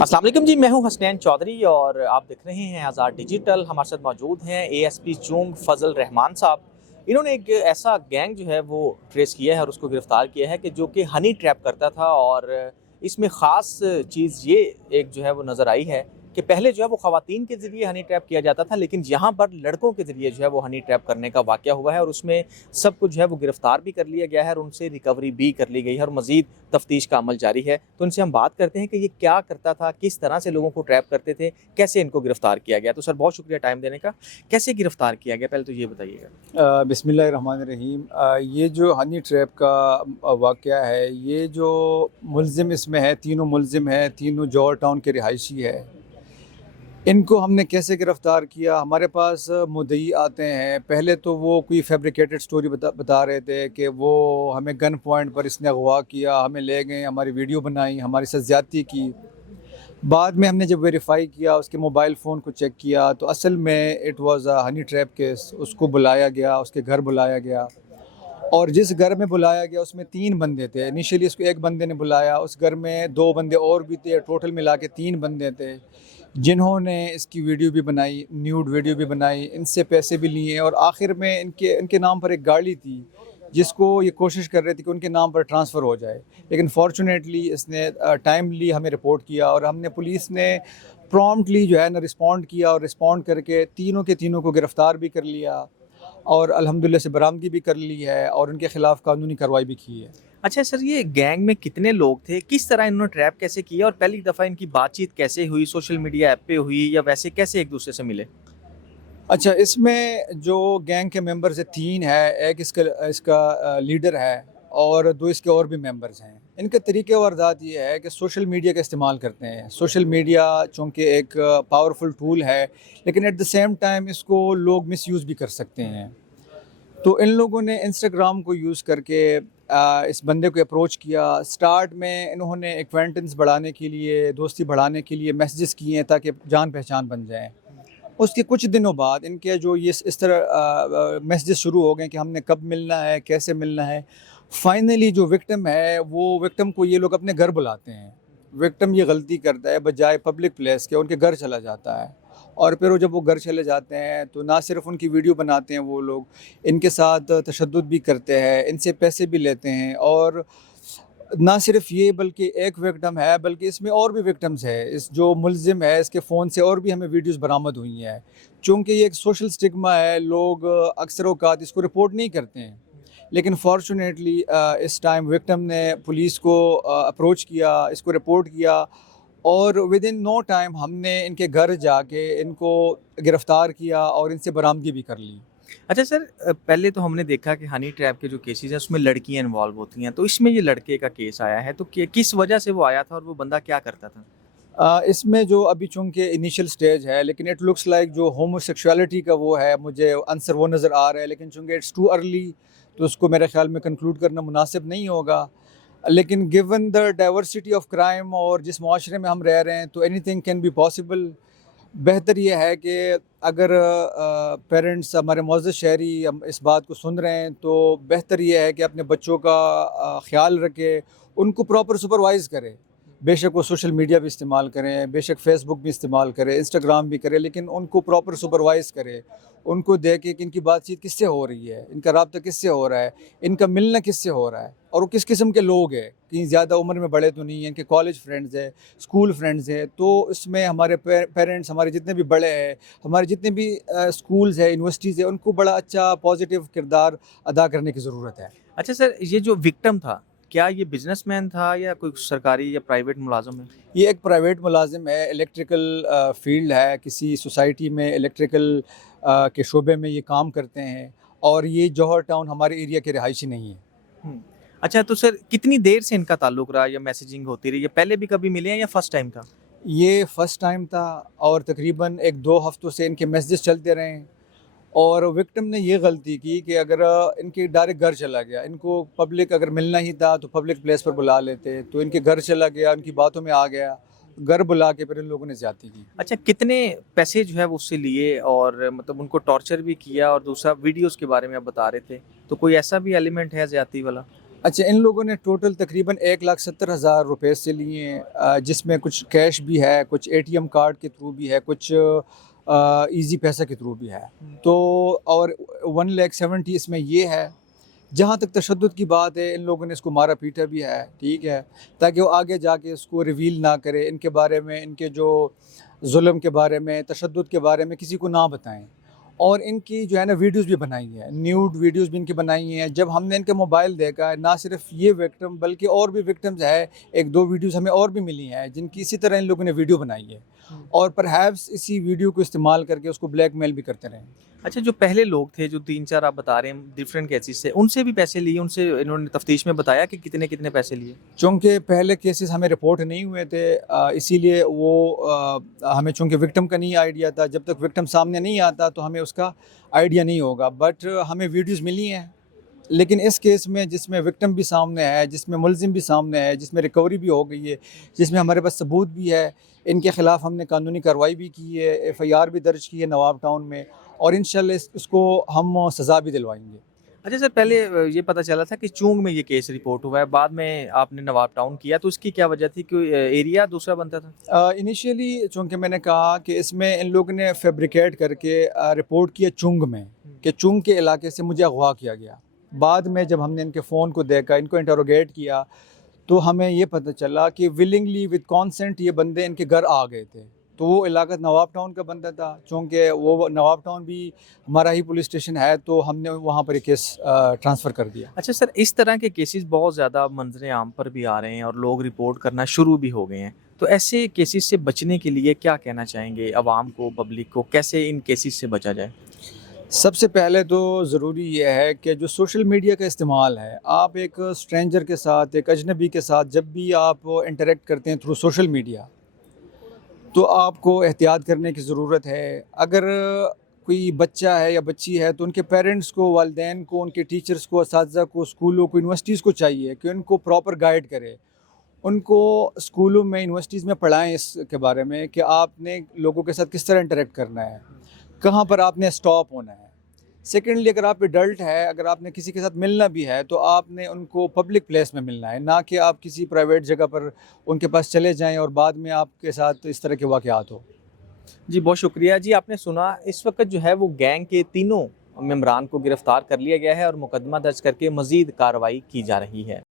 अस्सलाम वालेकुम जी, मैं हूं हसनैन चौधरी और आप देख रहे हैं आज़ाद डिजिटल। हमारे साथ मौजूद हैं एएसपी चुंग फजल रहमान साहब। इन्होंने एक ऐसा गैंग जो है वो ट्रेस किया है और उसको गिरफ्तार किया है कि जो कि हनी ट्रैप करता था। और इसमें ख़ास चीज़ ये एक जो है वो नज़र आई है कि पहले जो है वो ख़वातीन के ज़रिए हनी ट्रैप किया जाता था, लेकिन यहाँ पर लड़कों के ज़रिए जो है वो हनी ट्रैप करने का वाक़या हुआ है और उसमें सब कुछ जो है वो गिरफ्तार भी कर लिया गया है और उनसे रिकवरी भी कर ली गई है और मज़ीद तफ्तीश का अमल जारी है। तो इनसे हम बात करते हैं कि ये क्या करता था, किस तरह से लोगों को ट्रैप करते थे, कैसे इनको गिरफ्तार किया गया। तो सर बहुत शुक्रिया टाइम देने का। कैसे गिरफ्तार किया गया, पहले तो ये बताइएगा। बिस्मिल्लाहिर्रहमानिर्रहीम। ये जो हनी ट्रैप का वाक़या है, ये जो मुलज़िम इसमें है, तीनों मुलज़िम हैं, तीनों जौहर टाउन के रिहायशी है। इनको हमने कैसे गिरफ़्तार किया, हमारे पास मुद्दई आते हैं। पहले तो वो कोई फैब्रिकेटेड स्टोरी बता रहे थे कि वो हमें गन पॉइंट पर इसने अगवा किया, हमें ले गए, हमारी वीडियो बनाई, हमारे साथ ज़्यादती की। बाद में हमने जब वेरीफ़ाई किया, उसके मोबाइल फ़ोन को चेक किया, तो असल में it was a honey trap case. उसको बुलाया गया, उसके घर बुलाया गया और जिस घर में बुलाया गया उसमें 3 बंदे थे। इनिशियली इसको एक बंदे ने बुलाया, उस घर में 2 बंदे और भी थे, टोटल मिला के 3 बंदे थे, जिन्होंने इसकी वीडियो भी बनाई, न्यूड वीडियो भी बनाई, इनसे पैसे भी लिए और आखिर में इनके नाम पर एक गाड़ी थी, जिसको ये कोशिश कर रहे थे कि उनके नाम पर ट्रांसफ़र हो जाए। लेकिन फ़ॉर्चुनेटली इसने टाइमली हमें रिपोर्ट किया और हमने पुलिस ने प्रॉम्प्टली जो है ना रिस्पॉन्ड किया और रिस्पॉन्ड करके तीनों के तीनों को गिरफ़्तार भी कर लिया और अल्हम्दुलिल्लाह से बरामदगी भी कर ली है और उनके ख़िलाफ़ कानूनी कार्रवाई भी की है। अच्छा सर, ये गैंग में कितने लोग थे, किस तरह इन्होंने ट्रैप कैसे किया और पहली दफ़ा इनकी बातचीत कैसे हुई, सोशल मीडिया ऐप पे हुई या वैसे कैसे एक दूसरे से मिले? अच्छा, इसमें जो गैंग के मेंबर्स है 3 है, एक इसका इसका लीडर है और 2 इसके और भी मेंबर्स हैं। इनके तरीक़े वारदात ये है कि सोशल मीडिया का इस्तेमाल करते हैं। सोशल मीडिया चूँकि एक पावरफुल टूल है, लेकिन एट द सेम टाइम इसको लोग मिसयूज़ भी कर सकते हैं। तो इन लोगों ने इंस्टाग्राम को यूज़ करके इस बंदे को अप्रोच किया। स्टार्ट में इन्होंने एक्वेंटेंस बढ़ाने के लिए, दोस्ती बढ़ाने के लिए मैसेजेस किए हैं ताकि जान-पहचान बन जाए। उसके कुछ दिनों बाद इनके जो ये इस तरह मैसेजेस शुरू हो गए कि हमने कब मिलना है, कैसे मिलना है। फाइनली जो विक्टिम है, वो विक्टिम को ये लोग अपने घर बुलाते हैं। विक्टिम ये गलती करता है, बजाय पब्लिक प्लेस के उनके घर चला जाता है और फिर वो जब वो घर चले जाते हैं तो ना सिर्फ उनकी वीडियो बनाते हैं वो लोग, इनके साथ तशद्दुद भी करते हैं, इनसे पैसे भी लेते हैं और ना सिर्फ ये बल्कि एक विक्टिम है, बल्कि इसमें और भी विक्टिम्स है। इस जो मुलज़िम है, इसके फ़ोन से और भी हमें वीडियोज़ बरामद हुई हैं। चूँकि ये एक सोशल स्टिग्मा है, लोग अक्सर औक़ात इसको रिपोर्ट नहीं करते हैं। लेकिन फ़ॉर्चुनेटली इस टाइम विक्टिम ने पुलिस को अप्रोच किया, इसको रिपोर्ट किया और विदिन नो टाइम हमने इनके घर जाके इनको गिरफ़्तार किया और इनसे बरामदगी भी कर ली। अच्छा सर, पहले तो हमने देखा कि हनी ट्रैप के जो केसेज़ हैं उसमें लड़कियाँ इन्वॉल्व होती हैं, तो इसमें ये लड़के का केस आया है, तो किस वजह से वो आया था और वो बंदा क्या करता था? इसमें जो अभी चूँकि इनिशियल स्टेज है, लेकिन इट लुक्स लाइक जो होमोसेक्सुअलिटी का वो है, मुझे आंसर वो नज़र आ रहा है, लेकिन चूँकि इट्स टू अर्ली तो उसको मेरे ख़्याल में कंक्लूड करना मुनासिब नहीं होगा। लेकिन given the diversity of crime और जिस माशरे में हम रह रहे हैं, तो एनीथिंग कैन बी पॉसिबल। बेहतर ये है कि अगर पेरेंट्स हमारे मुअज़्ज़ज़ शहरी हम इस बात को सुन रहे हैं, तो बेहतर ये है कि अपने बच्चों का ख़्याल रखें, उनको प्रॉपर सुपरवाइज़ करें। बेशक वो सोशल मीडिया भी इस्तेमाल करें, बेशक फ़ेसबुक भी इस्तेमाल करें, इंस्टाग्राम भी करें, लेकिन उनको प्रॉपर सुपरवाइज़ करें। उनको देखें कि इनकी बातचीत किससे हो रही है, इनका राब्ता किससे हो रहा है, इनका मिलना किससे हो रहा है और वो किस किस्म के लोग हैं। कहीं ज़्यादा उम्र में बड़े तो नहीं हैं, इनके कॉलेज फ्रेंड्स हैं, स्कूल फ्रेंड्स हैं। तो इसमें हमारे पेरेंट्स, हमारे जितने भी बड़े हैं, हमारे जितने भी स्कूल्स हैं, यूनिवर्सिटीज़ हैं, उनको बड़ा अच्छा पॉजिटिव किरदार अदा करने की ज़रूरत है। अच्छा सर, ये जो विक्टिम था, क्या ये बिज़नेसमैन था या कोई सरकारी या प्राइवेट मुलाज़िम है? ये एक प्राइवेट मुलाजिम है, इलेक्ट्रिकल फ़ील्ड है, किसी सोसाइटी में इलेक्ट्रिकल के शोबे में ये काम करते हैं और ये जौहर टाउन हमारे एरिया के रिहायशी नहीं है। हुँ। अच्छा तो सर, कितनी देर से इनका ताल्लुक रहा या मैसेजिंग होती रही? ये पहले भी कभी मिले हैं या फर्स्ट टाइम था? ये फ़र्स्ट टाइम था और तकरीबन 1-2 हफ़्तों से इनके मैसेजेस चलते रहे हैं और विक्टिम ने ये गलती की कि अगर इनके डायरेक्ट घर चला गया, इनको पब्लिक अगर मिलना ही था तो पब्लिक प्लेस पर बुला लेते, तो इनके घर चला गया, उनकी बातों में आ गया, घर बुला के फिर इन लोगों ने ज़्यादती की। अच्छा, कितने पैसे जो है वो उससे लिए और मतलब उनको टॉर्चर भी किया और दूसरा वीडियोज़ के बारे में आप बता रहे थे, तो कोई ऐसा भी एलिमेंट है ज़्यादती वाला? अच्छा, इन लोगों ने टोटल तकरीबन 1,70,000 रुपये से लिए हैं, जिसमें कुछ कैश भी है, कुछ एटीएम कार्ड के थ्रू भी है, कुछ इजी पैसा के थ्रू भी है। तो और 1,70,000 इसमें ये है। जहाँ तक तशद्दुद की बात है, इन लोगों ने इसको मारा पीटा भी है, ठीक है, ताकि वो आगे जाके इसको रिवील ना करे, इनके बारे में, इनके जो जुल्म के बारे में, तशद्दुद के बारे में किसी को ना बताएं। और इनकी जो है ना वीडियोस भी बनाई है, न्यूड वीडियोस भी इनकी बनाई हैं। जब हमने इनके मोबाइल देखा है, ना सिर्फ ये विक्टिम बल्कि और भी विक्टिम्स है, एक दो वीडियोस हमें और भी मिली हैं जिनकी इसी तरह इन लोगों ने वीडियो बनाई है और परहैप्स इसी वीडियो को इस्तेमाल करके उसको ब्लैकमेल भी करते रहे। अच्छा, जो पहले लोग थे, जो 3-4 आप बता रहे हैं डिफरेंट केसेस से, उनसे भी पैसे लिए? उनसे इन्होंने तफ्तीश में बताया कि कितने-कितने पैसे लिए? चूँकि पहले केसेस हमें रिपोर्ट नहीं हुए थे, इसीलिए वो हमें चूँकि विक्टिम का नहीं आइडिया था। जब तक विक्टिम सामने नहीं आता तो हमें उसका आइडिया नहीं होगा। बट हमें वीडियोस मिली हैं, लेकिन इस केस में जिसमें विक्टिम भी सामने है, जिसमें मुलजिम भी सामने है, जिसमें रिकवरी भी हो गई है, जिसमें हमारे पास सबूत भी है, इनके ख़िलाफ़ हमने कानूनी कार्रवाई भी की है, एफआईआर भी दर्ज की है नवाब टाउन में, और इंशाल्लाह इसको हम सज़ा भी दिलवाएंगे। अच्छा सर, पहले ये पता चला था कि चूंग में ये केस रिपोर्ट हुआ है, बाद में आपने नवाब टाउन किया, तो इसकी क्या वजह थी? कोई एरिया दूसरा बनता था? इनिशियली चूँकि मैंने कहा कि इसमें इन लोगों ने फैब्रिकेट करके रिपोर्ट किया चुंग में, कि चुंग के इलाके से मुझे अगवा किया गया। बाद में जब हमने इनके फ़ोन को देखा, इनको इंटरोगेट किया, तो हमें ये पता चला कि विलिंगली विद कॉन्सेंट ये बंदे इनके घर आ गए थे। तो वो इलाका नवाब टाउन का बंदा था, चूँकि वो नवाब टाउन भी हमारा ही पुलिस स्टेशन है, तो हमने वहाँ पर ये केस ट्रांसफ़र कर दिया। अच्छा सर, इस तरह के केसेस बहुत ज़्यादा मंजर आम पर भी आ रहे हैं और लोग रिपोर्ट करना शुरू भी हो गए हैं, तो ऐसे केसेस से बचने के लिए क्या कहना चाहेंगे आवाम को, पब्लिक को? कैसे इन केसेस से बचा जाए? सबसे पहले तो ज़रूरी ये है कि जो सोशल मीडिया का इस्तेमाल है, आप एक स्ट्रेंजर के साथ, एक अजनबी के साथ जब भी आप इंटरेक्ट करते हैं थ्रू सोशल मीडिया, तो आपको एहतियात करने की ज़रूरत है। अगर कोई बच्चा है या बच्ची है, तो उनके पेरेंट्स को, वालिदैन को, उनके टीचर्स को, असातिज़ा को, स्कूलों को, यूनिवर्सिटीज़ को चाहिए कि उनको प्रॉपर गाइड करें। उनको स्कूलों में, यूनिवर्सिटीज़ में पढ़ाएँ इसके बारे में कि आपने लोगों के साथ किस तरह इंटरेक्ट करना है, कहाँ पर आपने स्टॉप होना है। सेकेंडली, अगर आप एडल्ट है, अगर आपने किसी के साथ मिलना भी है, तो आपने उनको पब्लिक प्लेस में मिलना है, ना कि आप किसी प्राइवेट जगह पर उनके पास चले जाएं और बाद में आपके साथ इस तरह के वाक़यात हो। जी, बहुत शुक्रिया जी। आपने सुना, इस वक्त जो है वो गैंग के तीनों मेंबरान को गिरफ्तार कर लिया गया है और मुकदमा दर्ज करके मज़ीद कार्रवाई की जा रही है।